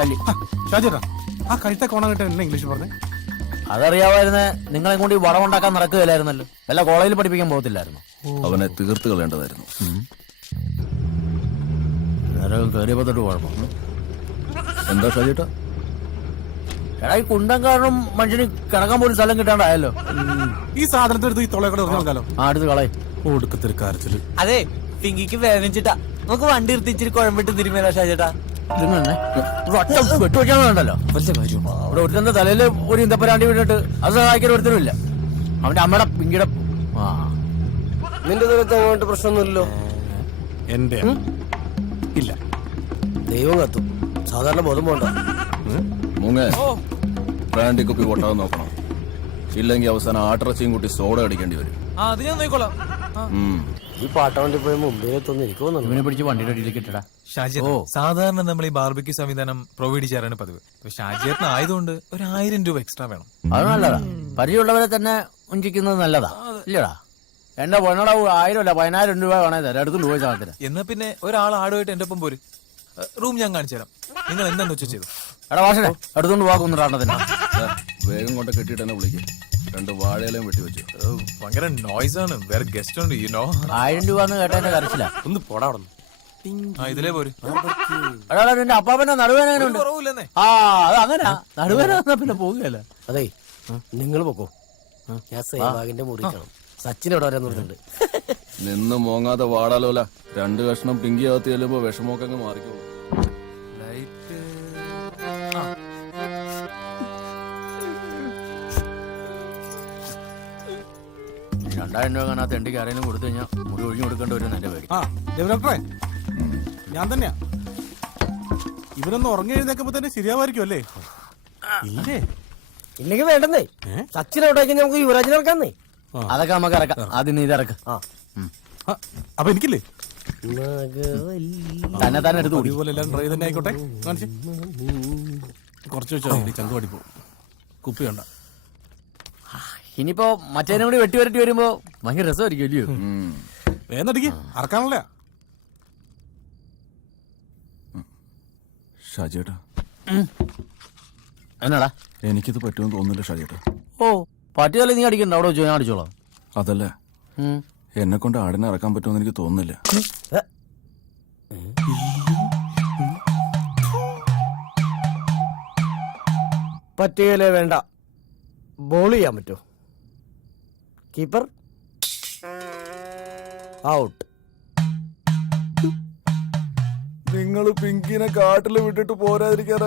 തല്ലി. ഷാജേട്ടാ ആ കഴുത്ത കോണായിട്ട് എന്നെ ഇംഗ്ലീഷ് പറഞ്ഞേ. അതറിയാമായിരുന്നേ നിങ്ങളെ കൊണ്ട് ഈ വളമുണ്ടാക്കാൻ നടക്കുകയില്ലായിരുന്നല്ലോ. വല്ല കോളേജിൽ പഠിപ്പിക്കാൻ പോകത്തില്ലായിരുന്നു. അവനെ തീർത്ത് കളയേണ്ടതായിരുന്നു. കയറിയപ്പോ തൊട്ട് കുഴപ്പം. എന്താ ഷാജേട്ടാ? എടാ ഈ കുണ്ടം കാരണം മനുഷ്യന് കിടക്കാൻ പോലും സ്ഥലം കിട്ടാണ്ടായല്ലോ. ഈ സാധനത്തെടുത്ത് ഈ തൊളയെ കൂടെ എറിഞ്ഞാലോ? അടുത്ത് കളയും. ഒടുക്കത്തിൽ കരച്ചില്. അതെ പിങ്കിക്ക് വേദനിച്ചിട്ടാ. നമുക്ക് വണ്ടി എടുത്തിച്ചിരി കുഴമ്പിട്ട് തിരുമേല ഷാജേട്ടാ. വെട്ടുവെക്കാന്നുണ്ടല്ലോ ഇവിടെ ഒരുത്തന്റെ തലയില് ഒരു ഇന്തപ്പരാണ്ടി വിട്ടിട്ട് അത് സഹായിക്കാൻ ഒരുത്തരുമില്ല. അവന്റെ അമ്മയുടെ പിങ്കിയുടെ നിന്റെ ദൂരത്ത് അങ്ങോട്ട് പ്രശ്നമൊന്നുമില്ലല്ലോ. എന്റെ ഇല്ല. ദൈവം കത്തും. സാധാരണ ബോധം പോണ്ട. മൂങ്ങ ബ്രാൻഡി കുപ്പി പൊട്ടാതെ നോക്കണം. ഇല്ലെങ്കിൽ അവസാനം ആട്ടിറച്ചിയും കൂട്ടി സോഡ അടിക്കേണ്ടി വരും. അത് ഞാൻ നോക്കിക്കോളാം. ഈ പാട്ടവണ്ടി പോയി മുമ്പിലെത്തൊന്നും എനിക്ക് തോന്നുന്നു. ഇവനെ പിടിച്ച് വണ്ടിയുടെ അടിയിലേക്ക് ഇട്ടടാ. സാധാരണ നമ്മൾ ഈ ബാർബിക്യൂ സംവിധാനം പ്രൊവൈഡ് ചെയ്യാറാണ് പതിവ്. ഷാജിയേട്ടൻ ആയതുകൊണ്ട് 1000 രൂപ എക്സ്ട്രാ വേണം. അത് നല്ലതാ. പരിചയമുള്ളവരെ തന്നെ ഉഞ്ചിക്കുന്നത് നല്ലതാ ഇല്ലടാ. എന്റെ പൊന്നോടാ 1000 അല്ല 10000 രൂപ വേണേ തരാം. എടുത്തുകൊണ്ട് പോയി സാധനത്തിന്. എന്നാ പിന്നെ ഒരാൾ ആടുമായിട്ട് എന്റെ ഒപ്പം പോര്. റൂം ഞാൻ കാണിച്ചു തരാം. നിങ്ങൾ എന്താന്ന് വെച്ചാൽ ചെയ്തു. എടാ വാഷനെ എടുത്തോണ്ട് പോകാക്കുന്നുണ്ടാണ്ടതിന് വേഗം കൊണ്ട് കെട്ടിയിട്ട് തന്നെ വിളിക്കും. 2 വാഴയിലും വെട്ടിവെച്ചു. ഭയങ്കര നോയ്സ് ആണ്. വേറെ ഗസ്റ്റ് ഉണ്ട് യുനോ. 1000 രൂപ എന്ന് കേട്ടതിന്റെ കരച്ചില്ല. ഒന്ന് പോടാ അവിടെ. ഇതിലേ പോര്. എടാ നിന്റെ അപ്പാപ്പന്റെ നടുവേന എങ്ങനെയുണ്ട്? കുറവില്ലെന്നേ. ആ അത് അങ്ങനെയാ. നടുവേന പിന്നെ പോകുകയല്ല. അതെ നിങ്ങൾ പോക്കോ. ഞാൻ സേവാഗിന്റെ മുറിക്കണം. സച്ചിൻ ഇവിടെ വരാൻ പറഞ്ഞിട്ടുണ്ട്. നിന്ന് മോങ്ങാതെ വാടാലോല. 2 കഷ്ണം പിങ്കി അകത്ത് ചെല്ലുമ്പോ വിഷമമൊക്കെ അങ്ങ് മാറിക്കോളൂ. ലൈറ്റ് 2000 രൂപ കാണാത്ത എണ്ടിക്ക് ആരെങ്കിലും കൊടുത്തു കഴിഞ്ഞാൽ മുറി ഒഴിഞ്ഞു കൊടുക്കേണ്ടി വരും എന്റെ പേര്. ആ ഡോക്ടറെ ഞാൻ തന്നെയാ. ഇവരൊന്ന് ഉറങ്ങി എഴുന്നേക്കുമ്പോ തന്നെ ശരിയാവായിരിക്കും അല്ലേ? ഇല്ലേ? ഇല്ലെങ്കിൽ വേണ്ടെന്നേ. സച്ചിൻ അവിടെ നമുക്ക് യുവരാജിനെ ഇറക്കാന്നേ. അതൊക്കെ നമുക്ക് ഇറക്കാം. ആദ്യം നീ ഇറക്ക. അപ്പൊ എനിക്കില്ലേ? തന്നെ തന്നെ എടുത്ത് കൂടി. പോലെ എല്ലാം ഡ്രൈ തന്നെ ആയിക്കോട്ടെ. കുറച്ച് വെച്ചോ ചന്തു പഠിപ്പോ. കുപ്പി വേണ്ട. ഇനിയിപ്പോ മറ്റേനെ കൂടി വെട്ടി വരട്ടി വരുമ്പോ ഭയങ്കര രസമായിരിക്കും അല്ലയോ? വേന്നടിക്ക് അറക്കാനല്ലേ. ഷാജേട്ടാ എന്നാടാ? എനിക്കിത് പറ്റുമെന്ന് തോന്നുന്നില്ല ഷാജേട്ടാ. ഓ പറ്റിയല്ലേ നീ അടിക്കണ്ട. അവിടെ വെച്ചോ ഞാൻ അടിച്ചോളാം. അതല്ല എന്നെ കൊണ്ട് ആടിനെ ഇറക്കാൻ പറ്റുമെന്ന് എനിക്ക് തോന്നുന്നില്ല. പറ്റുകയില്ലേ? വേണ്ട. ബോൾ ചെയ്യാൻ പറ്റുമോ? Keeper out. നിങ്ങൾ പിങ്കിനെ കാട്ടിൽ വിട്ടിട്ട് പോരാതിരിക്കാനാ